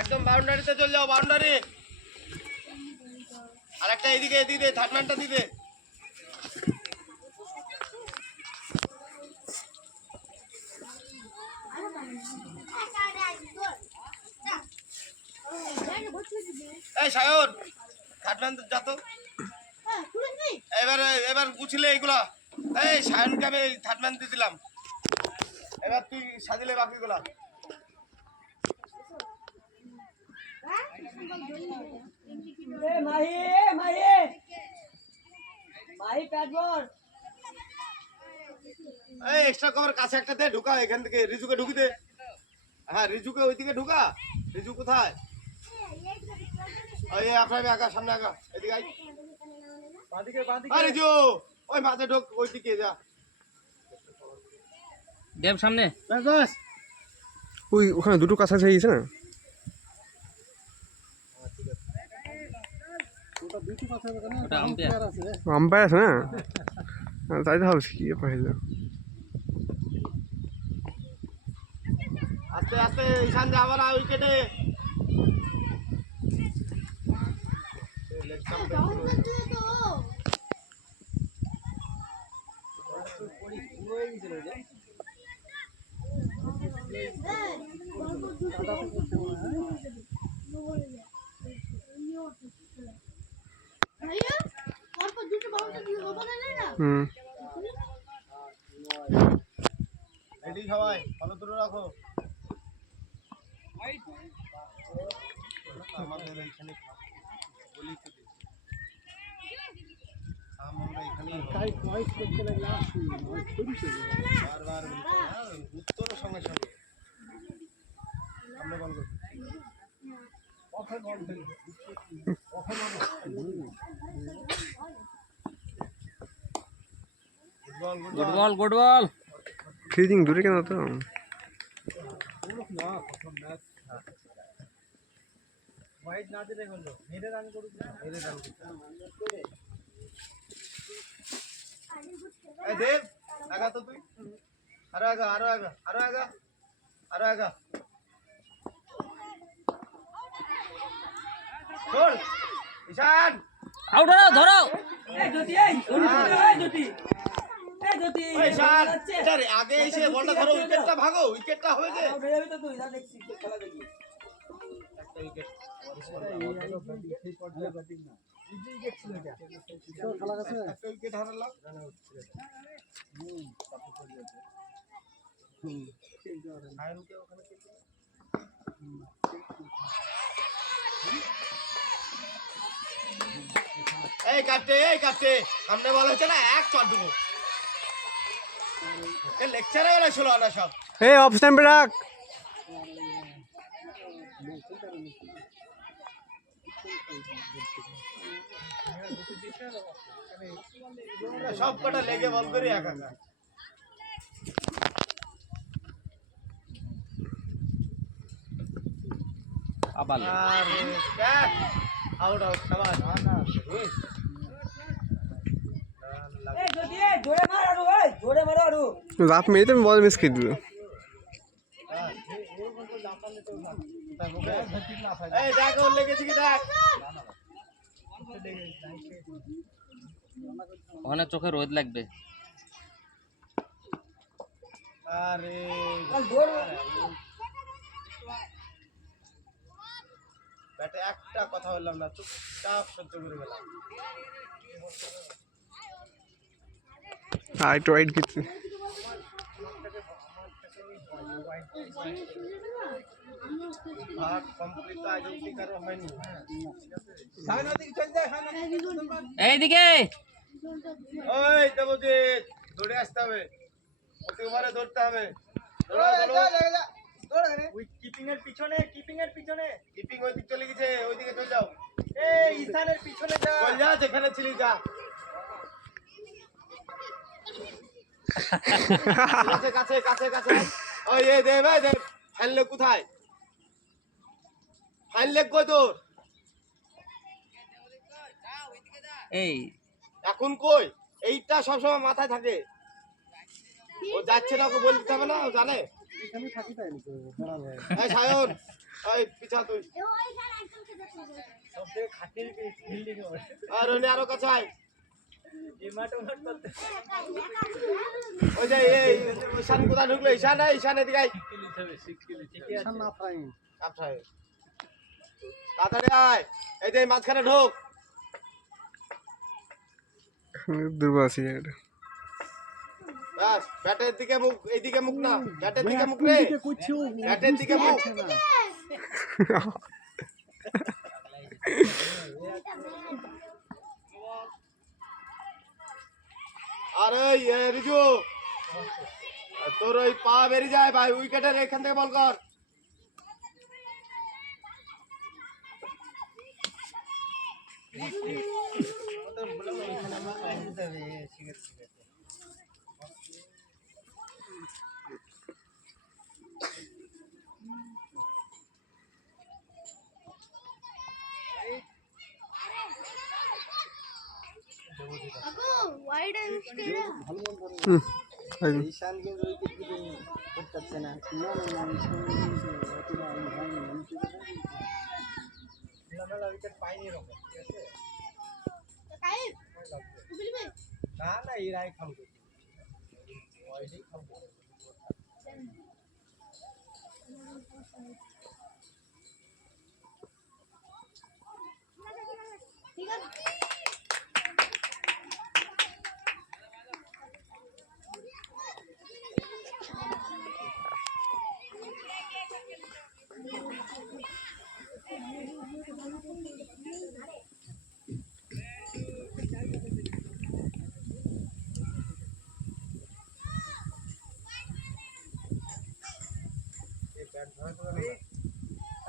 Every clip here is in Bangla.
একদম বাউন্ডারিতে চলে যাও, বাউন্ডারি। আর একটা এদিকে এদিকে থার্ডম্যানটা দিতে। এই সায়ন থার্ডম্যান যা তো। এবার গুছিলে এইগুলা। এই সায়নকে আমি থার্ডম্যান দিয়ে দিলাম, এবার তুই সাজিলে বাকিগুলা। এই এক্সট্রা কভার কাছে একটা দে, ঢুকা এখান থেকে। রিজুকে ঢুকি দে। হ্যাঁ রিজুকে ওইদিকে ঢুকা। রিজু কোথায়? ওই আপনার আগা, সামনে আগা, এদিকে আই। আরে রিজু ওই মাঝে ঢোক, ওইদিকে যা। দেব সামনে। ওই ওখানে দুটো কাছাকাছি হয়ে গেছে না? আম্পায়ার আছে না? তাই তো ভাবছি কি পাইল। আস্তে আস্তে ঈশান যাবার উইকেটে। রেডি সবাই, ভালো দূরে রাখো। আমাদের এইখানে বলি তো আমরা এখানে বারবার উত্তর সঙ্গে সঙ্গে আমরা বল করছি। Good ball, good ball. ফিজিং দূরে কেন তো? হোয়াইট না দিলে হলো, মেরে রান করুক না, মেরে রান করুক। এই দেব আগা তো তুই, আরো আগা, আরো আগা, আরো আগা, আরো আগা। চল ঈশান আউট ধরো। এই ঈশান এটার আগে এসে বলটা ধরো, উইকেটটা ভাগো, উইকেটটা হবে যে একটা উইকেট। উইকেট হারালাম। এই কাটতে, এই কাটতে সামনে বলা হচ্ছে না, এক চট দেবো। লেকচারে বেলা ছিল না সব। এই অফ স্ট্যাম্পে রাখ। সব কটা লেগে বল করে একাকার। আবার আউট আউট সবাই। লাফ মেরে বল মিস করে দিল। এই দেখ ওর লেগেছে কি দেখ। ওখানে চোখে রোদ লাগবে। আরে ব্যাটে একটা কথা বললাম না, চুপচাপ সহ্য করে গেলাম। একটু ওয়াইড কিছু এইদিকে ওই দেবজিৎ দৌড়ে আসতে হবে, প্রতি ওভারে ধরতে হবে। কিপিং এর পিছনে, কিপিং এর পিছনে, কিপিং ওই দিক চলে গেছে, ওইদিকে চলে যাও। এই ঈশানের পিছনে যা, চল যা যেখানে ছিলি যা। কাছে কাছে কাছে কাছে। ওই এই দেব, এই দেব ফাইন লেগ কোথায়? ফাইন লেগ কই তোর? এই এখন কই? এইটা সবসময় মাথায় থাকে। ও যাচ্ছে না, ওকে বলতে হবে না, ও জানে। এই সায়ন এই পিছা তুই সবথেকে খাটির ফিল্ডিং হবে আর রনি আরো কাছে আয় ডিমাটো করতে ওই যে এই ঈশান কোথায় ঢুকলো ঈশান এদিকে আয় ঈশান না পাই আচ্ছা তাড়াতাড়ি আয় এই যে মাঝখানে ঢোক দুর্বল আছি এটা বাস ব্যাটের দিকে মুখ এইদিকে মুখ না ব্যাটের দিকে মুখ রে ব্যাটের দিকে মুখ আরে রিজু তোর ওই পা বেরিয়ে যায় ভাই উইকেটের এখান থেকে বল কর ঈশান কিন্তু উইকেট কিপিং করতেছে না উইকেট পাইনি এরকম ঠিক আছে না না এরাই খাবো ওইটাই খাবো ঠিক আছে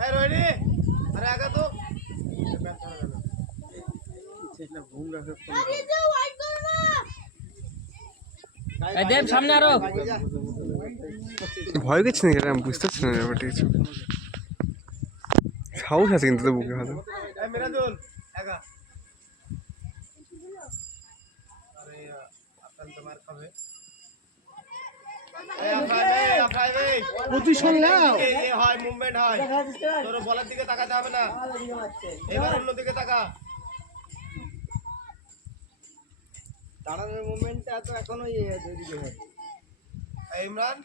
এই রোহিণী আরে আগা তো এই দেব সামনে আরো ভয় গেছে নাকি আমি বুঝতে পারছি না ব্যাপারটা কিছু সাহস আছে কিন্তু তো বুকে হাতে এই মিরাজুল আগা আরে আপন তোমার খাবে পজিশন নাও এই হয় মুভমেন্ট হয় তোর বলের দিকে তাকাতে হবে না এবার অন্য দিকে তাকা দাঁড়ানোর মুভমেন্টটা তো এখনো ইয়ে আছে ওইদিকে হয় ইমরান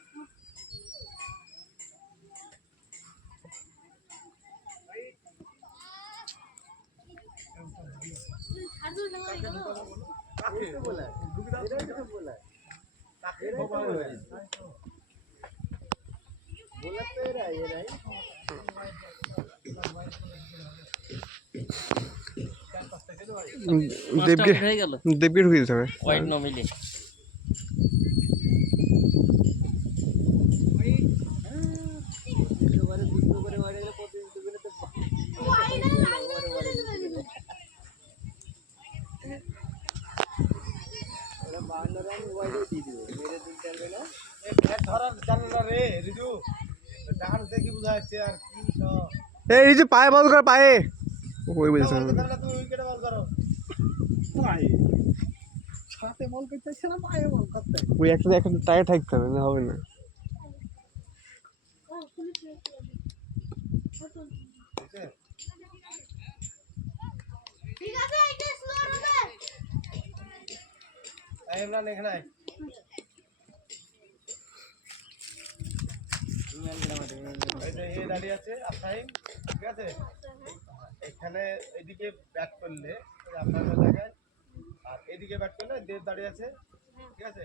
দেবকে হয়ে গেল দেবকে ঢুকিয়ে দিতে হবে ওয়াইড নো মিলে ধরার জানে না রে রিজু ডান্স দেখি বোঝা যাচ্ছে আর কি এই যে পায়ে বল কর পায়ে ওই বুঝেছ তুই উইকেটে বল করো সাথে বল করতেছে না পায়ে বল করতে ওই একটা এখন টায়ার থাকতে হবে না হবে না ঠিক আছে এটা স্লো হবে ইমরান এখানে আয় এই যে এ দাঁড়িয়ে আছে আফাইম ঠিক আছে এখানে এদিকে ব্যাট করলে আপনার জায়গায় আর এদিকে ব্যাট করলে দেব দাঁড়িয়ে আছে ঠিক আছে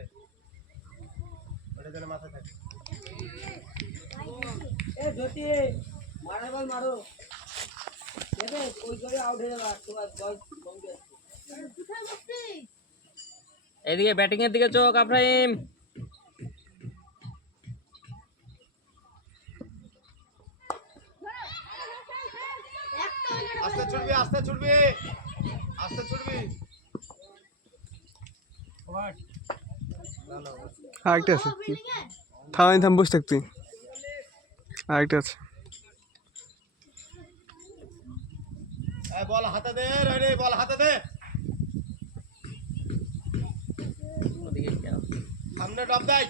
ওটা যেন মাথা থাকে এ জ্যোতি মারার বল মারো দেবে ওই করে আউট হয়ে যাবে তোমার বল কমবে কোথায় বসছি এদিকে ব্যাটিং এর দিকে চোখ আফরাইম আস্তে ছুটবি আস্তে ছুটবি আস্তে ছুটবি আরেকটা আছে থাম বসে থাক তুই আরেকটা আছে বল হাতে দে রে বল হাতে দে সামনে ডব দেয়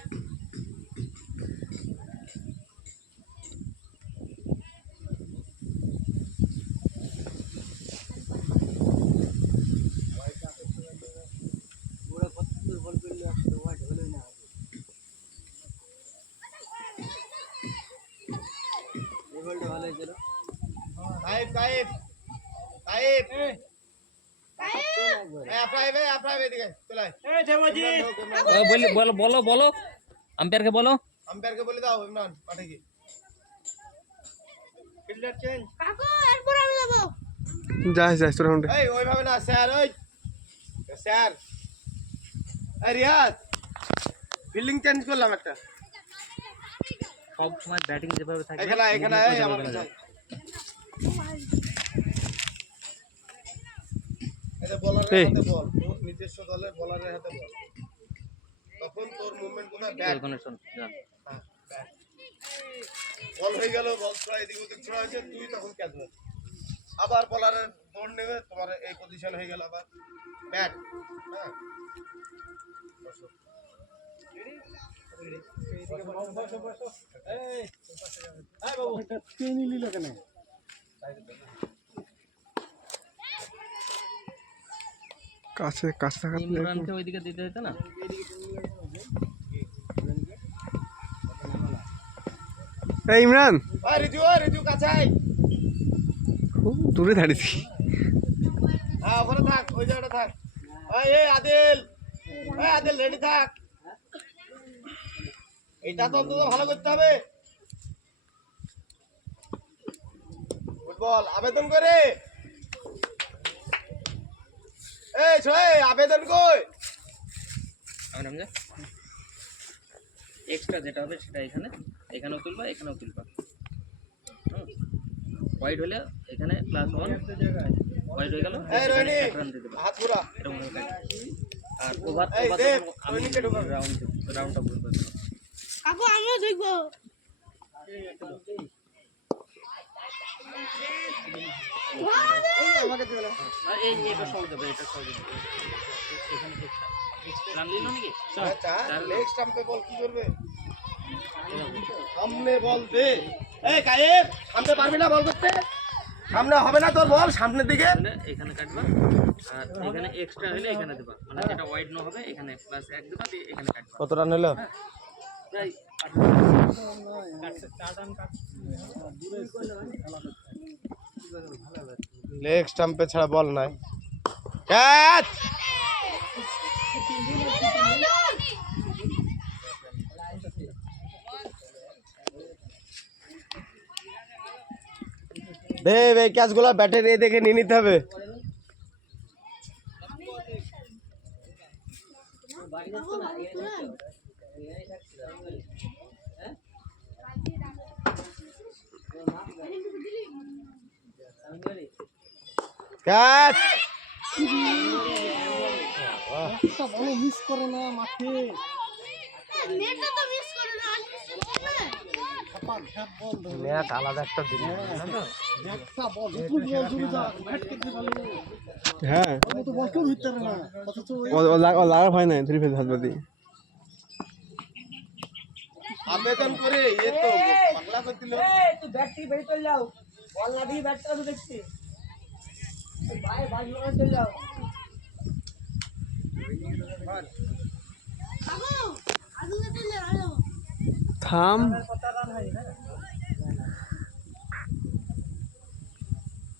বলটা ভালো হয়েছিল কাইব কাইব কাইব আপনার এদিকে চলে আয়। বলো বলো বলো আম্পায়ারকে বলো। আম্পায়ারকে বলে দাও ইমরান মাঠে কি কাকু এরপর আমি যাবো যাই যাই তোর রাউন্ডে এই ওইভাবে না স্যার ওই স্যার এই রিয়াজ ফিল্ডিং চেঞ্জ করলাম একটা সব সময় ব্যাটিং যেভাবে থাকে এখানে এখানে এই আমার কাছে এটা বলারের এই। হাতে বল তোর নিজস্ব দলের বলারের হাতে বল তখন তোর মুভমেন্ট কোথায় ব্যাট কনেকশন বল হয়ে গেল বল ছড়া এদিক ওদিক ছড়া হয়েছে তুই তখন ক্যাচ মার আবার বলারের দৌড় নেবে তোমার এই পজিশন হয়ে গেল আবার ব্যাট হ্যাঁ কাছে কাছে থাকা ইমরানকে ওইদিকে দিতে হতো না। এই ইমরান রিজু কাছে আয় খুব দূরে দাঁড়িয়েছি হ্যাঁ ওখানে থাক ওই জায়গাটা থাক এই আদিল রেডি থাক এটা তো অন্তত ভালো করতে হবে ফুটবল আবেদন করে এই ছয় আবেদন কই আমার নাম এক্সট্রা যেটা হবে সেটা এখানেও তুলবা এখানেও তুলবা। হোয়াইট হলে এখানে প্লাস 1 হোয়াইট হয়ে গেল এই রোহিণী রান দিতে পারো হাত ঘোরা এরকম ভাবে কাটবে। আর ওভার এই ওভার দেখ, আমি রোহিণীকে ঢোকাবে। রাউন্ডটা পুরো করে দেবো। কাকু আমিও দেখবো আর এই এটা সহজ হবে এটা সহজ হবে এখানে রান দিল নাকি আচ্ছা লেগ স্টাম্পে বল কি করবে সামনে বল দে এই কায়েব সামনে পারবি না বল করতে সামনে হবে না তোর বল সামনের দিকে তাহলে এখানে কাটবা আর এখানে এক্সট্রা হলে এখানে দেবা মানে যেটা ওয়াইড না হবে এখানে প্লাস 1 দেবা দিয়ে এখানে কাটবা। কত রান হলো প্রায় লেগ স্টাম্পে ছাড়া বল নাই ক্যাচ দেব এই ক্যাচগুলো ব্যাটের এ দেখে নিয়ে নিতে হবে ক্যাচ নেটটা তো মিস করে না নেট আলাদা একটা জিনিস হ্যাঁ ও লাগা হয় না 3 ফেজ হাত বাদি আবেদন করে এ তো পাগলা করে দিল তুই ব্যাট থেকে বেরিয়ে চলে যাও বল না দিয়ে ব্যাট করে দেখছি ভাই ভাই চলে যাও কাকু আজু যেতে যাবো থাম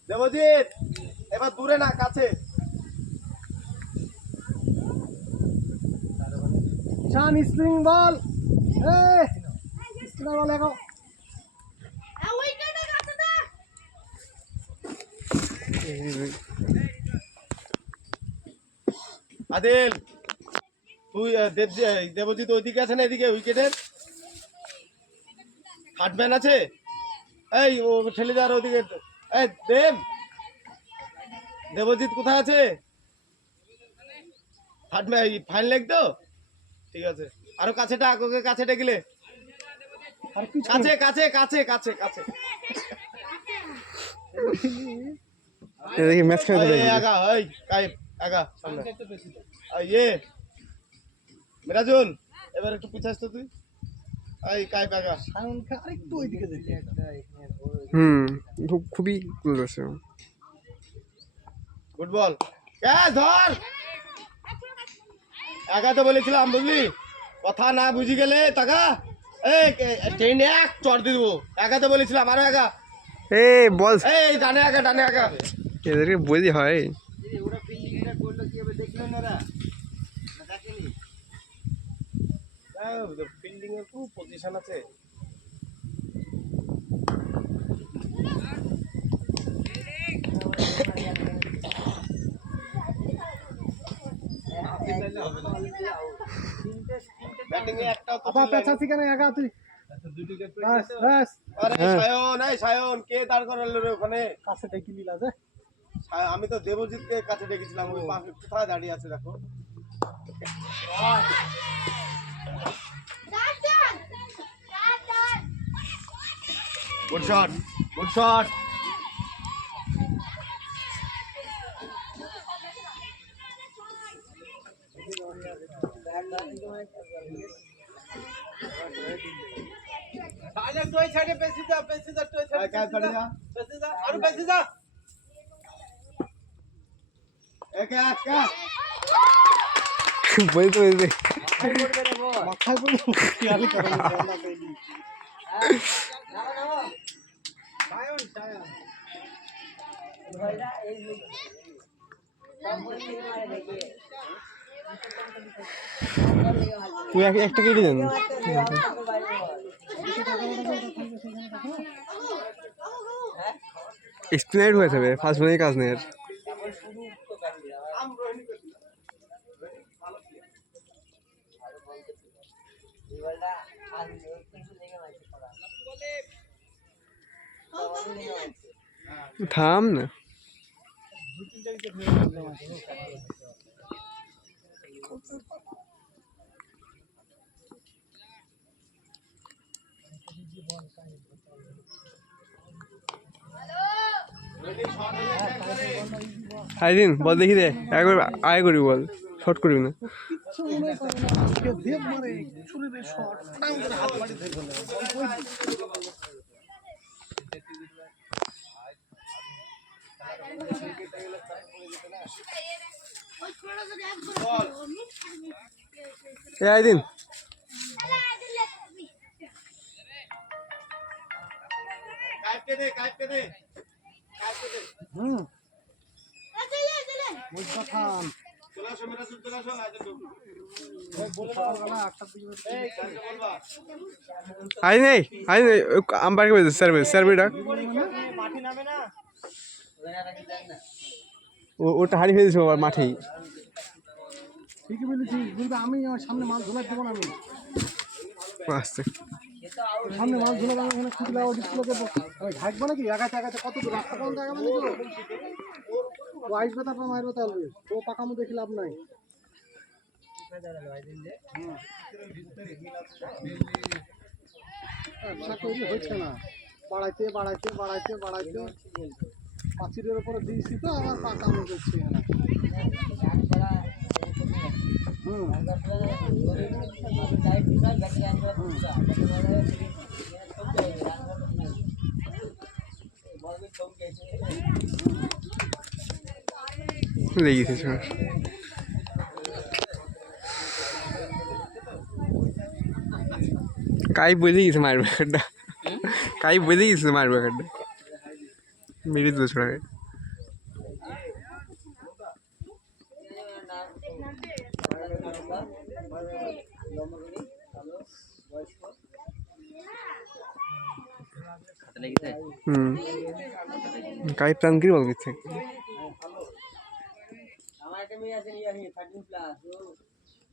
দেবজিৎ এবার দূরে না কাছে শান স্প্রিং বল এই স্পিন বল লাগো উইকেটে কাছে দে আদিল তুই দেবজিৎ ওইদিকে আছে না এদিকে উইকেটের থার্ড ম্যান আছে এই ও ঠেলে দেওয়ার ওদিকে এই দেবজিৎ কোথায় আছে থার্ড ম্যান ফাইন লেগ তো ঠিক আছে আরো কাছে ডাক ওকে কাছে ডেকলে কাছে কাছে কাছে কাছে কাছে দেখি ম্যাচ খেলতে এই আগা এই কাইব আগা সামনে ये মিরাজুল এবার একটু পিছাস তো তুই এই কাইব আগা আরেকটু ওইদিকে দেখি খুবই ক্লোজ আছে ফুটবল ক্যাচ ধর আগা তো বলেছিলাম বুঝলি কথা না বুঝি গেলে টাকা এই ট্রেন এক চড় দিয়ে দেবো একাতে বলেছিলাম আরো একা এই বল এই ডানে আগা ডানে আগা এদেরকে বলি হয় ওরা ফিল্ডিংটা করলো কি হবে দেখলেন না ওরা না দেখেনি ফিল্ডিং এর খুব পজিশন আছে ব্যাটিং এ একটাও তো আবার পেছাচ্ছি কেন একা তুই দুটি গেট ব্যাস ব্যাস আরে সায়ন এই সায়ন কে দাঁড় করালো রে ওখানে কাছে ডেকে নিলা যে আমি তো দেবজিৎকে কাছে ডেকেছিলাম ওই পাশে কোথায় দাঁড়িয়ে আছে দেখো গুড শট গুড শট বলতে বলতে মাথায় পড়ে খেয়ালই করে না বলা পেলি তুই একটা কেটে দেন স্পিনার হয়ে যাবে ফার্স্ট বলেই কাজ নেই আর থাম না হাইদিন বল দেখি দে একবার আয় করবি বল শর্ট করবি না দেব মারে চুরির শট টাং করে হাত বাড়ি ধরে ফেলে এ আইদিন কাটকে দে কাটকে দে কাটকে দে ওই খান চলে আসো মেরা সুন চলে আসো আইদিন সকালবেলা 8টার দিকে এই কাটকে বলবা আইদিন আম্পায়ারকে বলছে স্যার ডাক মাটি নামে না ওটা হারিয়ে ফেলেছে আবার মাঠেই ঠিকই বলেছি বলবে আমি আমার সামনে মাছ ধোলা দেবো না আমি আসতে সামনে মাছ ধোলা দেবো ওখানে খুঁজলে ডিসপ্লে দেবো আমি ঘাটবো নাকি এগাতে এগাতে কত দূর রাস্তা কোন জায়গা মানে ও আসবে তারপর মারবে তাহলে ও পাকামো দেখি লাভ নাই ব্যবসা তৈরি হচ্ছে না বাড়াইতে বাড়াইতে বাড়াইতে বাড়াইতে পাঁচিলের উপরে দিয়েছি তো আবার পাকামো করছি লেগেছে সব কাই বলে গেছে মারবে কার্ডটা কাই বলে গেছে মারবে কার্ডটা মেরে দিল ছোড়াকে কাই প্রাণ কি বল দিচ্ছে আমার একটা মেয়ে আছে নিয়ে আসি 13 প্লাস ও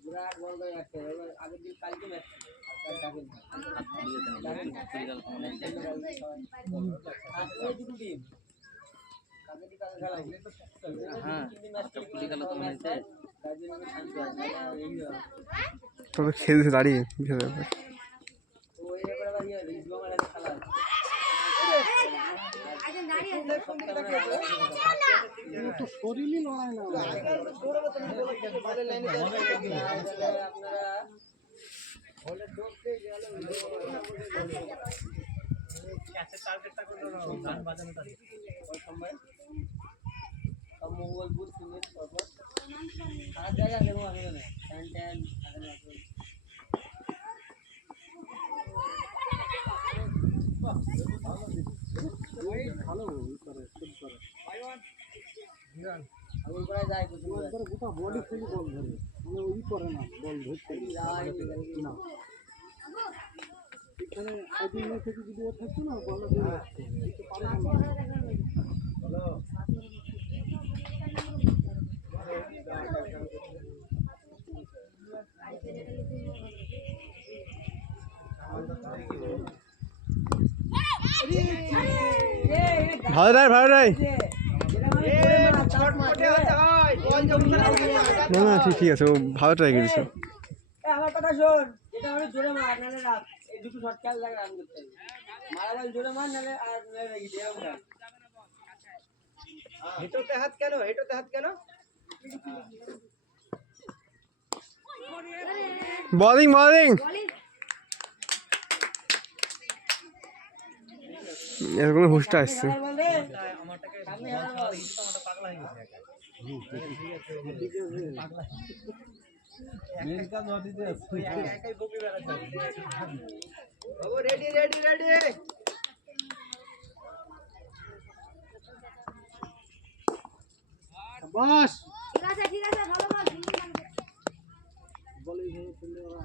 বিরাট বল করে রাখছে আগের দিন কালকে ম্যাচ তবে খেলছে দাঁড়িয়ে বিশাল ব্যাপার তো শরীরই লড়াই না মঙ্গলপুর সিমেন্ট সারা জায়গা দেবো আমি ট্যান ওই করে যায় কিছু একবার গোটা বডি ফেলি বল ধরে মানে ওই করে না বল ধরতে না এখানে আইডিং থেকে যদি ও থাকতো না বল দিয়ে দিতে পারে না হ্যালো ভালো রায় ভালো রায় না না ঠিক আছে ও ভালো ট্রাই করেছে আমার কথা শোন যেটা মানে জোরে মার নালে রাখ এই দুটো শট খেল লাগে রান করতে হবে মারা বল জোরে মার নালে আর নালে রেখে দে আমরা হেঁটোতে হাত কেন হেঁটোতে হাত কেন বোলিং বোলিং এরকম হুশটা আসছে বল রে সামনে হেলার বল পাগলা হয়ে গেছে একাই বকি বেড়াচ্ছে বাবু রেডি রেডি রেডি বাস ঠিক আছে ভালো বল বলে এইভাবে ফেললে ওরা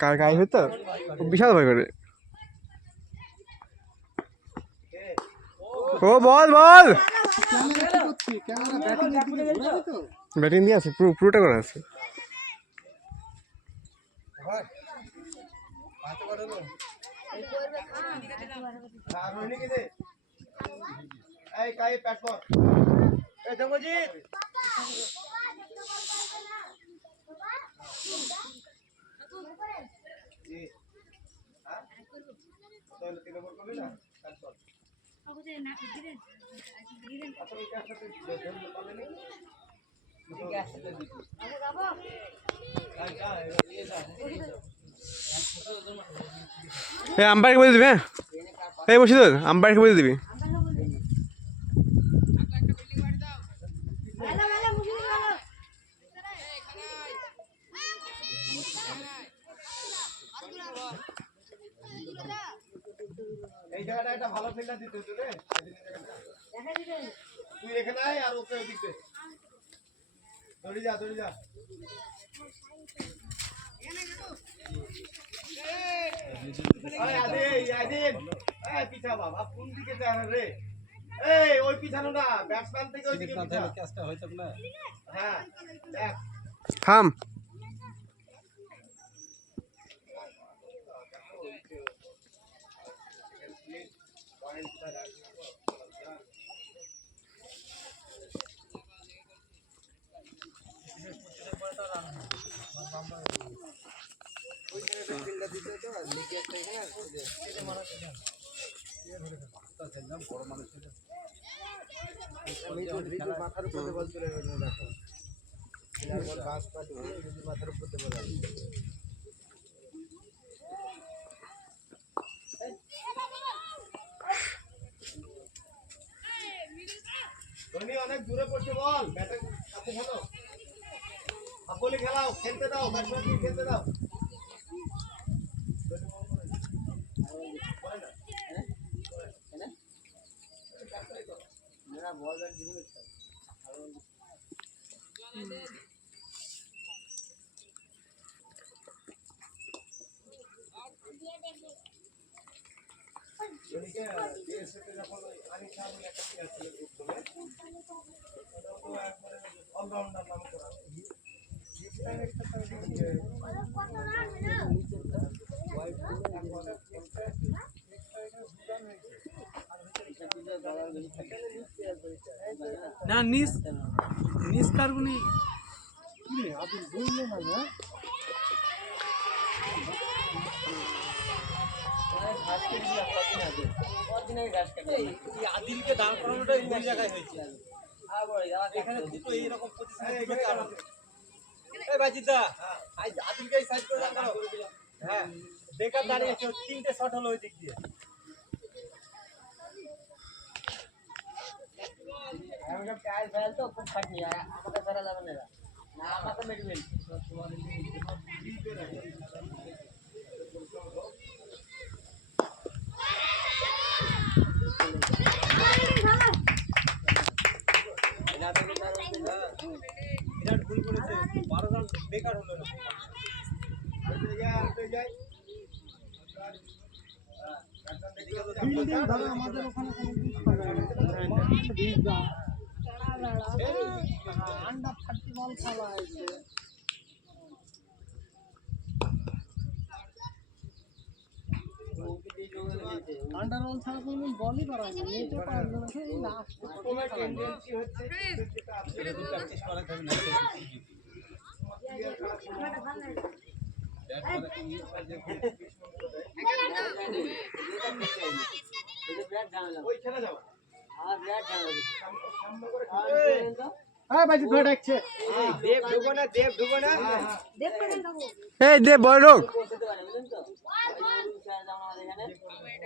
কার গায়ে হতো ও বিশাল ভয় করে ও বল বল ক্যামেরা কি করছি ক্যামেরা ব্যাটিং এর দিকে ঘোরাবে তো ব্যাটিং দিয়ে আছে পুরোটা করা আছে এই কাই প্যাট কর এই জঙ্গজিৎ জি হ্যাঁ তাহলে 3 নম্বর করবি না প্যাট কর আচ্ছা এই কাজটা তুই ধরতে পারলি না আম্পায়ারকে বলে দিবি হ্যাঁ এই বসি তো আম্পায়ারকে বলে দিবি ভালো ভালো মুখে ভালো এই জায়গাটা একটা ভালো ফিল্ডার দিতে হতো রে তুই এখানে আয় আর ওকে ওদিক দে দৌড়ি যা আয় আদিন এই পিছা বাবা কোন দিকে যা রে এই ওই পিছানো না ব্যাটসম্যান থেকে ওই দিকে পিছা ক্যাচটা হইতো না হ্যাঁ দেখ থাম মাথার উপরে বল চলে গেল দেখো বল বাস পাটি মাথার উপরে বল ধোনি অনেক দূরে পড়ছে বল ব্যাটে কাছে খেলো বলে খেলাও খেলতে দাও ব্যাটসম্যানকে খেলতে দাও मेरा बॉल बैट नहीं मिलता ধোনিকে ডিএসএতে যখন আনিস সাহেব একটা প্লেয়ার ছিল গ্রুপ করে অলরাউন্ডার নাম করা না নিস নিস কারগুনি কি রে আপনি বললেন না না घास के लिए कौन आगे और दिन घास काटे এই আদিলকে দাঁড় করানোটাই ভুল জায়গায় হয়েছে आ बोल यार এখানে দুটো এইরকম পজিশনে দুটো কারণ এই বাজিদা আজ আদিলকে সাইড করে দাঁড় করো হ্যাঁ বেকার দাঁড়িয়ে আছে তিনটে শট হলো ওই দিক দিয়ে हम जब प्यार फैल तो खूब फट नहीं आया আমাকে সারা যাবে না না আমার তো মেডিকেল বিরাট ভুল করেছে 12 রান বেকার হলো না দাদা আমাদের ওখানে কোনো কিছু করে না ভিজা আন্ডার 30 বল খেলা হয়েছে আন্ডার বল ছাড়া কোনো বলই করা যায় না এটা পারলো না সেই লাস্ট তোমার টেন্ডেন্সি হচ্ছে যেটা আপনাদের প্র্যাকটিস করা যাবে না ওইখানে যাও আমার বিরাট ঝামেলা সামনে করে হ্যাঁ ভাই ধরে ডাকছে দেব ঢুকো না দেখতে দেন বাবু এই দে বড় লোক করতে পারে বুঝলেন তো স্যার যেমন আমাদের এখানে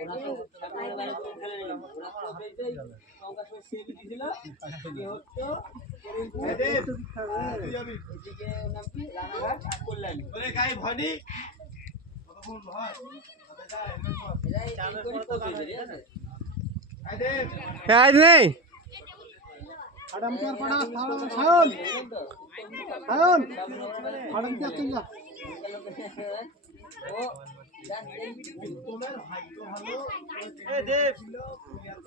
ওরা তো সামনে বাইরে খেলে নিলাম ওরা তো বেজে কাউকে সব সেভি দিছিল কি হতো দেব তুই যাবি ওদিকে নাম কি রানাঘাট আর কল্যাণী ওরে গাই ভনি কতক্ষণ হয় তবে যায় এরাই করে তো বেজে ঠিক আছে গাই দেব আজ নেই আডামপুর পাড়া সায়ন বুঝলেন তো সায়ন আডামপুর চল যা ও জান তোমার ভাগ্য ভালো এ দেব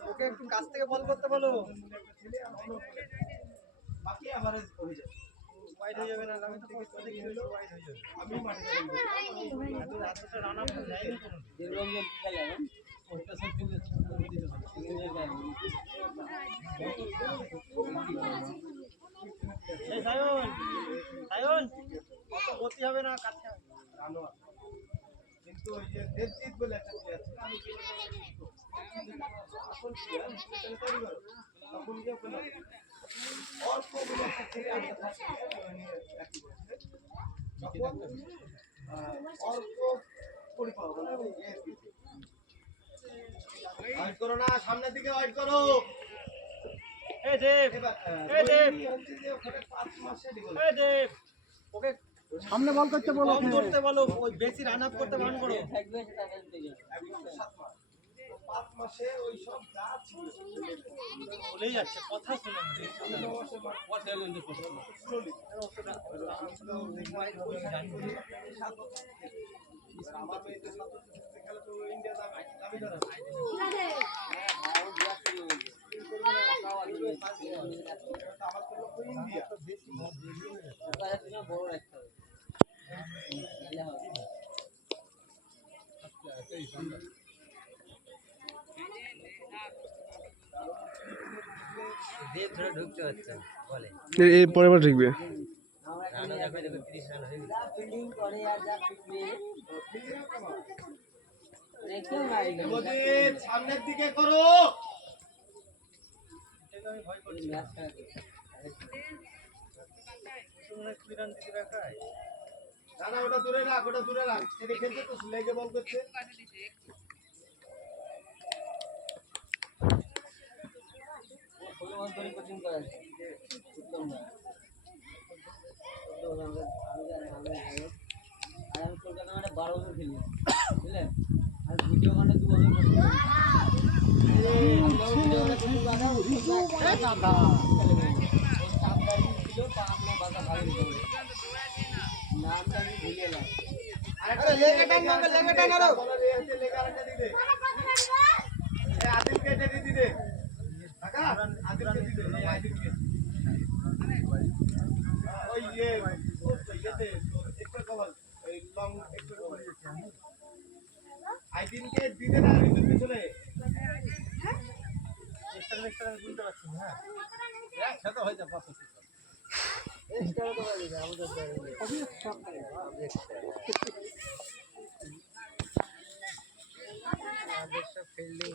ওকে একটু কাছ থেকে বল করতে বলো বাকি এভারেজ হয়ে যাবে ওয়াইড হয়ে যাবে না আমি থেকে চলে গেল ওয়াইড হয়ে যাবে আমি মাঠে যাব এত রাতটা রানা করে যাই না কোনো দেবরঞ্জন কি খেলে এখন ওটা সব দিন এই সায়ন কত গতি হবে না কাছে জানো কিন্তু ওই যে দেবজিৎ বলে একটা প্লেয়ার ছিল আমি কি এখন কি আর তৈরি করো তখন কি বলে অল্প বলে একটা ছেলে আমরা থাকি একই বলছে অল্প পরিপাক বলে ওয়াইড করো না সামনের দিকে ওয়াইড করো এই দেব এই দেব ওখানে 5 মাসে ডিগো এই দেব ওকে সামনে বল করতে বলো কম ধরতে বলো ওই বেশি রান আপ করতে বারণ করো থাকবে সেটা খেলতে গেলে 5 মাসে ওই সব যা ছিল বলেই যাচ্ছে কথা শুনে আমার মেয়েদের সাথে খেলে তো ইন্ডিয়া দামি ধরা ঠিক আছে আমার তো ইন্ডিয়া বড় রাখতে হবে দেব ধরে ঢুকতে হচ্ছে বলে এই পরের বার ঠিকবে আমরা এখানে দেখো 30 রান হয়ে গেছে যা ফিল্ডিং করে আর যা ফিল্ডিং রেখেও না মোদিত সামনের দিকে করো এটা আমি ভয় করছি ম্যাচ খেলাতে তুমি কুইরান দিতে রাখাই না না ওটা দূরে রাখ এটা খেলতে তো লেগে বল করছে ফুল বল ধরে কোচিং করা উত্তম না তো আমরা আমি কলকাতা মানে 12 বছর খেলি বুঝলে আর ভিডিও মানে 2 বছর করছি ভিডিও মানে কোচিং করা দাদা সাবধান ছিল তা আমরা বাধা ভালো দিতে নামটা আমি ভুলে গেলাম আরে লেগে টান আরো বলার এই হচ্ছে লেগে আরেকটা দিতে এই আদিলকে এটা দিয়ে দিতে কাকা আদিলকে দিতে এই আদিলকে ওই ইয়েতে একটা কভার ওই লং একটা কভার আদিলকে দিতে না আদিলের পিছনে এক্সট্রা আমি বুঝতে পারছি না হ্যাঁ একসাথে হয়ে যাবে পাঁচশো এক্সট্রা তো বলে আমাদের ফিল্ডিং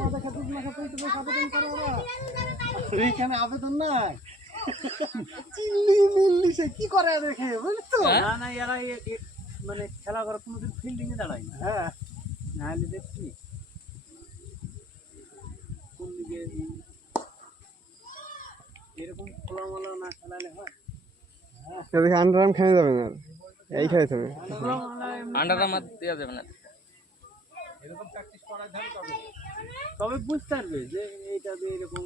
মাথা খাতুক না খাতুক তো আবেদন করে ওরা এইখানে আবেদন নাই চিল্লি মিল্লি সে কি করে দেখে বুঝছো না না এরা মানে খেলা করে কোনোদিন ফিল্ডিং এ দাঁড়ায় না হ্যাঁ নাহলে দেখছি কোন দিকে এরকম খোলামেলা না খেলালে হয় এদিকে আন্ডারআর্ম খেলে যাবে না এই খেলাতে হবে আন্ডারআর্ম দেওয়া যাবে না এরকম প্র্যাকটিস করা যায় তবে তবে বুঝতে পারবে যে এইটা দিয়ে এরকম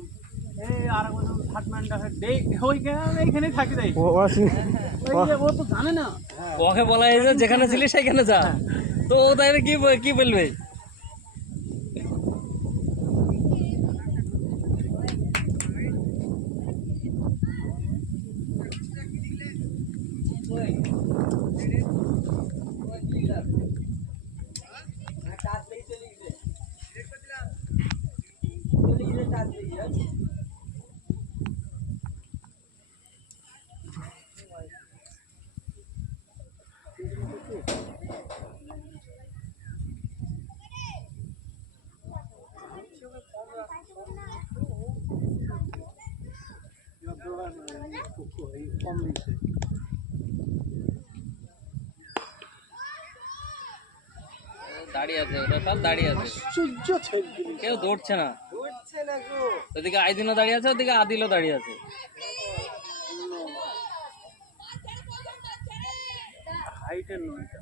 এই আর একজন থার্ডম্যান ডাকে ওই এইখানে থাকি যাই ওরা ওই যে ও তো জানে না ওকে বলা হয়েছে যেখানে ছিলি সেখানে যা তো ও তাই কি বলবে কম দিচ্ছে দাঁড়িয়ে আছে ওটা সব দাঁড়িয়ে আছে সূর্য ছেড়ে কেউ দৌড়ছে না উঠছে না গো ওদিকে আইদিনও দাঁড়িয়ে আছে ওদিকে আদিলও দাঁড়িয়ে আছে হাইটের নয় এটা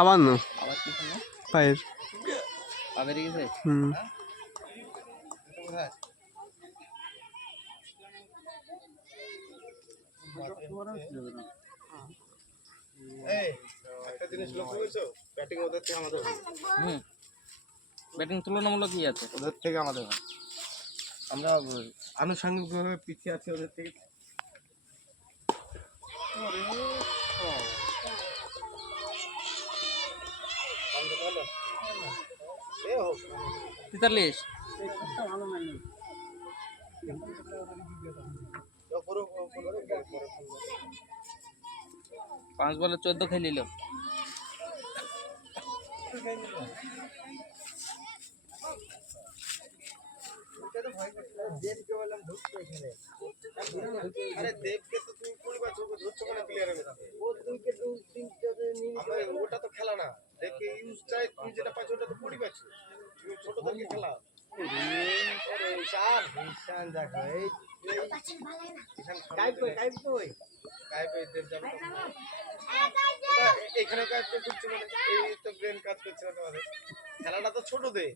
আবার না আবার কি শুনলো পায়ের পা বেরিয়ে গেছে হুম কোথায় এই একটা জিনিস লক্ষ্য করেছো ব্যাটিং ওদের থেকে আমাদের ভালো। হুম ব্যাটিং তুলনামূলক কি আছে ওদের থেকে আমাদের ভালো। আমরা আনুষঙ্গিকভাবে পিছিয়ে আছি ওদের থেকে ভালো। এ হোক 43 ভালো মানে পুরো 5 বলে 14 খেলে নিল আরে দেবকে তো তুমি পরিবার চোখে ধরছো মানে প্লেয়ারের কাছে ও দুইকে দু তিনটা ওটা তো খেলা না দেবকে ইউজ চাই তুমি যেটা পাচ্ছ ওটা তো পরিবার তুমি ছোট থেকে খেলা ঈশান ঈশান দেখো এই দেব যাবে এখানে কাজ করছে মানে এই তো ব্রেন কাজ করছে না তোমাদের খেলাটা তো ছোট দে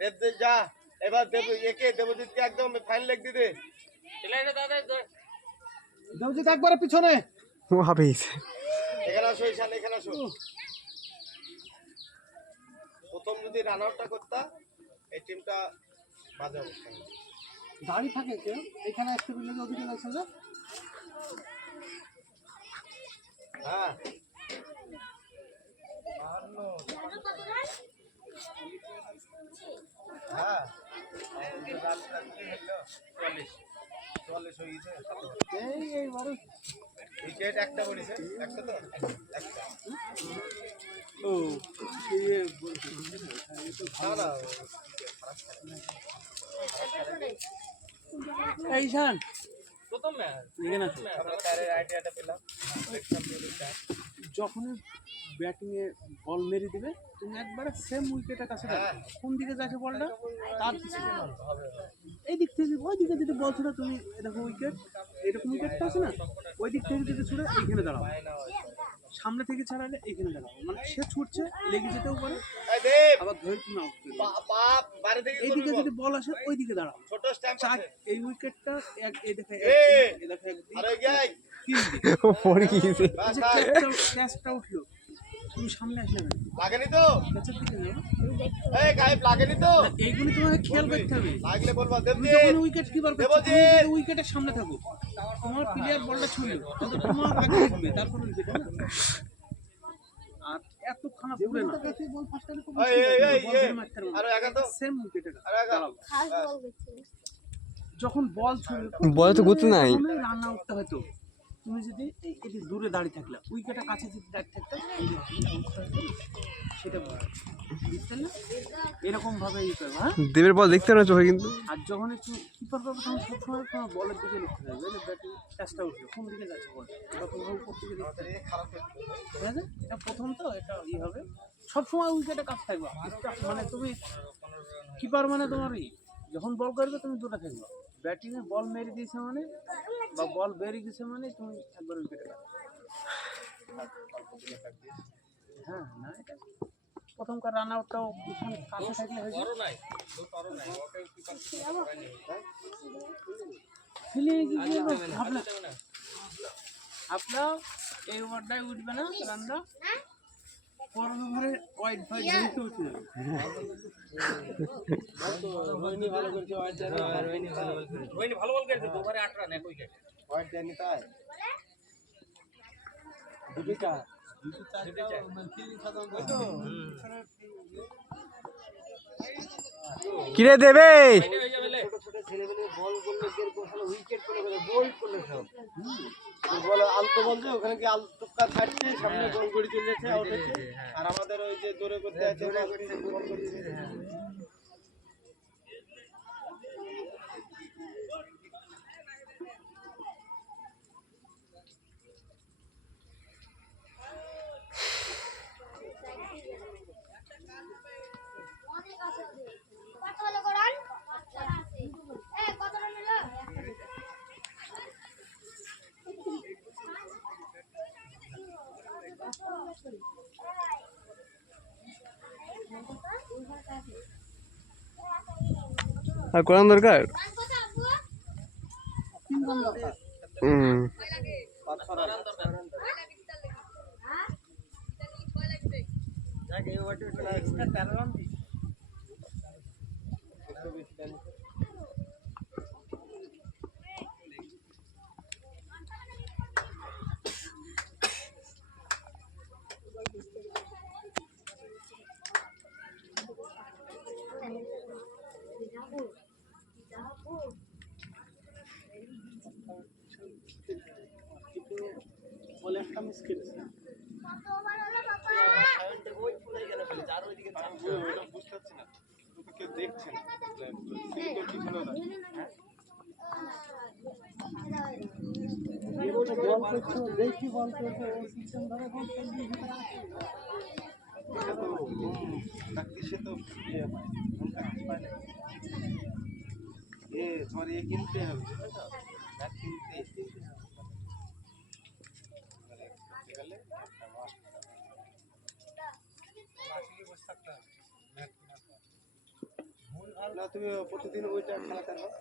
দেব দে যা এবার দেব একে দেবজিৎকে একদম ফাইন লেগ দিতে দেবজিৎ একবারে পিছনে ও হাফিজ এখানে আসো ঈশান এখানে আসো প্রথম যদি রান আউটটা করতা এই টিমটা বাজে অবস্থা দাঁড়িয়ে থাকে কেউ এখানে আসতে বললে যে ওদিকে লাগছে যে হ্যাঁ হ্যাঁ 44 হয়ে গেছে এইবারে উইকেট একটা পড়েছে একটা তো একটা ও না এই শান প্রথম ম্যাচ এখানে আসো আমরা তারের আইডিয়াটা পেলাম যখন ব্যাটিং এ বল মেরে দিবে তুমি একবারে সেম উইকেটের কাছে যাবে কোন দিকে যাচ্ছে বলটা তার পিছনে এই দিক থেকে ওই দিকে যদি বল ছুড়ে তুমি দেখো উইকেট এরকম উইকেটটা আছে না ওই দিক থেকে যদি ছুড়ে এইখানে দাঁড়াও সামনে থেকে ছাড়ালে এইখানে দাঁড়াও মানে সে ছুটছে লেগে যেতেও পারে এই দেব আবার ধরে তুমি আউট করে বাপ বাইরে থেকে এইদিকে যদি বল আসে ওই দিকে দাঁড়াও ছোট স্ট্যাম্প চার আছে এই উইকেটটা এক এই দেখে এই দেখে আরে গাই ও পড়ে গিয়েছে বাস ক্যাচটা উঠলো তুমি সামনে আসলে না লাগেনি তো? পেছন দিকে যাও এই গায়েব লাগেনি তো? এইগুলো তোমাকে খেয়াল করতে হবে লাগলে বলবা তুমি দেবজিৎ। যখন উইকেট কিপার করছো তুমি দেবজিৎ। যদি উইকেটের সামনে থাকো তোমার প্লেয়ার বলটা ছুঁড়লো তাহলে তোমার আগে থাকবে তারপর উইকেট না আর এত খারাপ করে না বল ফার্স্ট টাইম এই বল ধরে মারতে পারবে আরো একা তো? সেম উইকেটে আরো একা? ফার্স্ট বল করছে যখন বল ছুঁড়বে বলে তো গতি নাই। রান আউটটা হয়তো তুমি যদি এটি দূরে দাঁড়িয়ে থাকলে উইকেটের কাছে যদি দাঁড়িয়ে থাকতে সেটা বুঝতে না এরকম ভাবে ই করবে হ্যাঁ দেবের বল দেখতে না চোখে কিন্তু। আর যখন একটু কিপার করবে তখন সবসময় তোমার বলের দিকে লক্ষ্য থাকবে বুঝলে ব্যাটিং ক্যাচটা উঠবে কোন দিকে যাচ্ছে বল এটা তোমার উপর দিকে দেখতে হবে ঠিক আছে এটা প্রথম তো এটা ই হবে সবসময় উইকেটে কাজ থাকবে মানে তুমি কিপার মানে তোমার যখন বল করবে তুমি দূরে থাকবে ব্যাটিংয়ে বল মেরে দিয়েছে মানে বা বল বেরিয়ে গেছে মানে তুমি একবার উইকেটে হ্যাঁ না এটা প্রথমকার রান আউটটাও কাছে থাকলে হয়েছে ফিলিয়ে গিয়ে আপনার এই ওভারটাই উঠবে না রানটা পরের ওভারে ওয়াইড ফাইড ঘুরতে উঠে যাবে রোহিনী ভালো বল করেছে তো ওভারে 8 রান এক উইকেট হোয়াইট দেয়নি তাই? কিরে দেবে? হয়ে যাবে লে বল আলতো বলছে ওখানে কি আলতুকা ছাড়ছে সামনে গোল গড়ি চলে যাচ্ছে আউট হচ্ছে আর আমাদের ওই যে দৌড়ে করতে আছে বল করছে অনেক আছে কত হলো কোরআন কত রান হলো আর কোরআন দরকার? রান কত আব্বু হুম। 5-6 রান বলে একটা মিস করেছে কত ওভার হলো বাবা বুঝতে পারছি না তোকে কেউ দেখছে না পিছনে বল করছো দেখি বল করছো ও সিস্টেম ধরে বল করবি প্র্যাকটিসে তো তোমার ইয়ে কিনতে হবে ব্যাট কিনতে না তুমি প্রতিদিন ওইটা খেলাতে হবে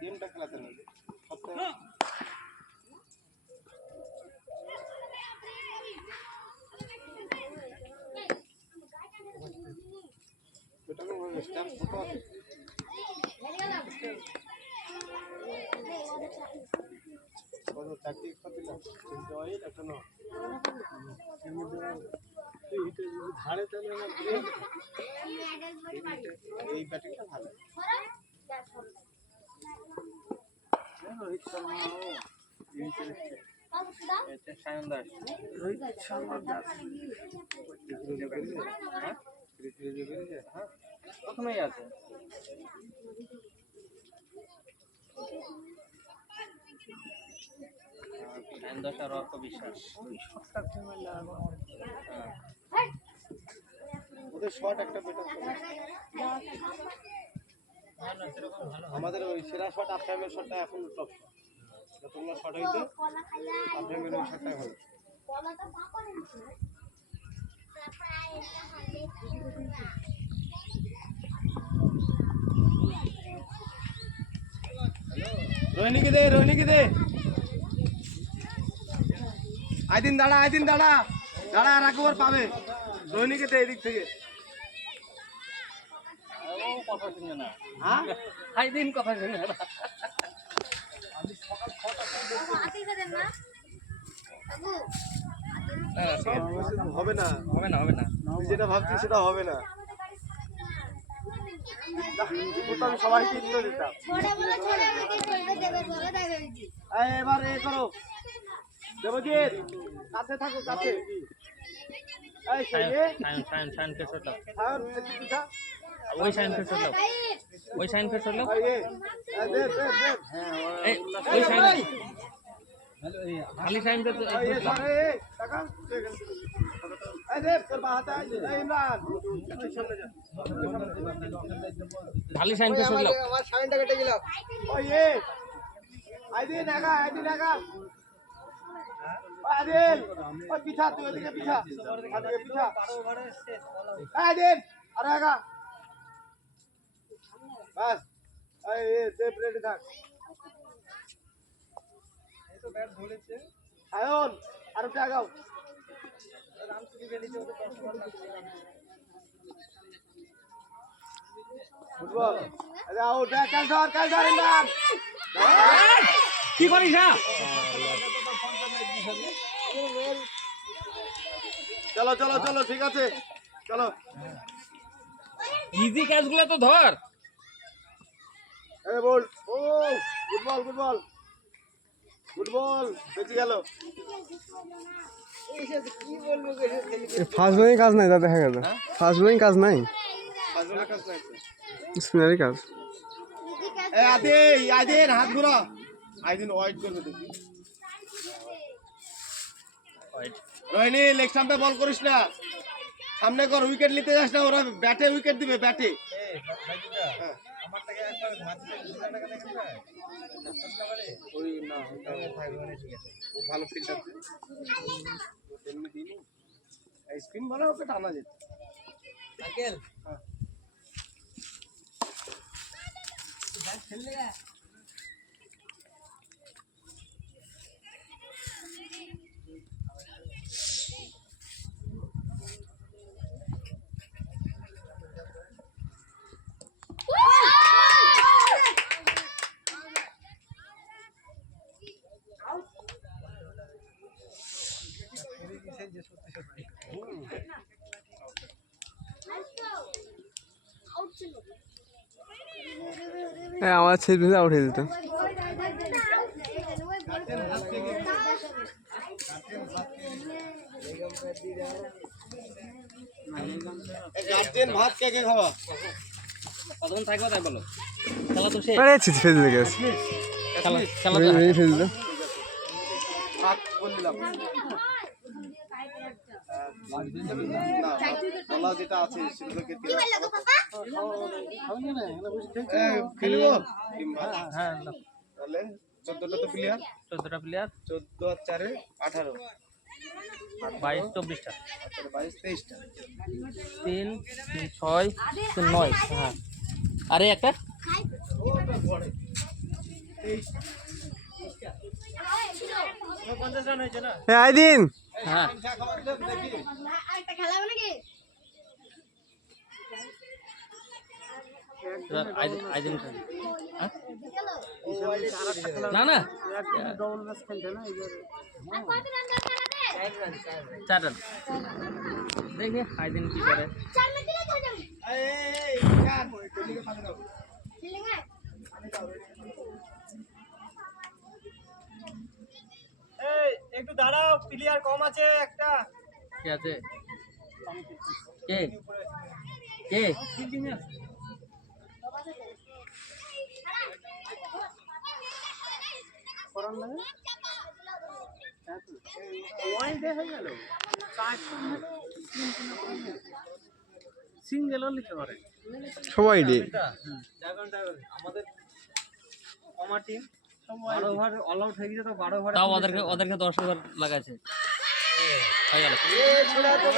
গেমটা খেলাতে হবে সপ্তাহে ওটা স্ট্যাম্প ফটো আছে কত 4টি এক্সট্রা দিলাম 3 ওয়াইড একটা নো এর মধ্যে এইটা যদি ধারে তাহলে আমার এই ব্যাটিংটা ভালো রোহিত শর্মা এটা সায়ন দাস রোহিত শর্মা হ্যাঁ প্রথমেই আছে সায়ন দাস আর অর্ক বিশ্বাস ওদের শট একটা বেটার আমাদের ওই সেরা শট আফ্রামের শটটা এখন টপ শট তোমরা শট হইতো আফ্রামের ওই শটটা ভালো रोहिणी की दे आदिन दाड़ा দাঁড়া আর একবার পাবে রোহিণীকে তো এদিক থেকে কথা শুনে না হ্যাঁ আইদিন কথা শুনে না হাতি দেন না বাবু হ্যাঁ, ঠিক আছে। হবে না হবে না হবে না তুই যেটা ভাবছিস সেটা হবে না তো আমি সবাইকে উত্তর দিতাম ছোট বলে ছোট আমাকে চলতে দেবে বলে দেবে কি এবার এ করো দেবজিৎ কাছে থাকো কাছে এই সেই সাইন ফেস হলো সায়ন একটু পিছা ওই সাইন ফেস হলো ওই সাইন ফেস হলো এই দে এই ওই সাইন খালি সাইন ফেস এই সরে টাকা এই দে তোর বাহাতে এই ইমরান এই সামনে যা খালি সাইন ফেস হলো আমার সাইনটা কেটে গেল ওই আইদিন আগা আদিল ওই পিছা তুই ওদিকে পিছা ওদিকে পিছা আইদিন আরে আগা বাস এই দে প্লেটে থাক এই তো ব্যাট ধরেছে আয়ন আর একটু আগাও ফুটবল আরে আউট কাল ধর ইমরান কি করিস না চলো চলো চলো ঠিক আছে চলো ইজি ক্যাচগুলো তো ধর এই বল ও ফুটবল বেঁচে গেল ফার্স্ট বোলিং কাজ নাই তা দেখা গেল ফার্স্ট বোলিং কাজ নাই আসলে কাজ নাই স্পিনারই কাজ এই আদিন হাত ঘুরা আইদিন ওয়াইড করবে দেখি রোহিণী লেগ স্টাম্পে বল করিস না সামনে কর উইকেট নিতে যাস না ওরা ব্যাটে উইকেট দিবে ব্যাটে ওই না ও ভালো ফিল্ডার এমনি দিনই স্পিন বলে ওকে টানা যেত আঙ্কেল আউট ছিল হ্যাঁ আমার ছেলে আউট হয়ে যেত গার্জেন ভাত কে কে খাওয়া কতক্ষণ থাকবে তাই বলো খেলা তো শেষ আরে ছি ফেল লেগে গেছে খেলা তো ভেঙে ফেল দিল ভাত বল দিলাম না বলা যেটা আছে সেটা তো কেটে কি বললো গো পাপা খেলবো হ্যাঁ তাহলে 14টা তো প্লেয়ার 14টা প্লেয়ার 14 আর 4 18 22 24টা 22 23টা 3 6 9 হ্যাঁ আরে একটা হ্যাঁ আইদিন হ্যাঁ আরেকটা খেলা হবে নাকি আইদিন হ্যাঁ না না ডবল ম্যাচ খেলতে না এই যে আর কত রান দরকার আছে 4 রান দেখি আইদিন কি করে 4 মিনিট দিলে চলে যাবে এই কার টলিকে পানি দাও ফিল্ডিং এ এই একটু দাঁড়াও প্লেয়ার কম আছে একটা কি আছে কে কে ফিল্ডিং এ করার লাগে ওয়াইড হয়ে গেল সিঙ্গেলও নিতে পারে সবাই রে আমাদের আমার টিম 12 ওভার অল আউট হয়ে গেছে তো 12 ওভার তাও ওদেরকে 10 ওভার লাগাইছে হয়ে গেল এ ছোড়া তো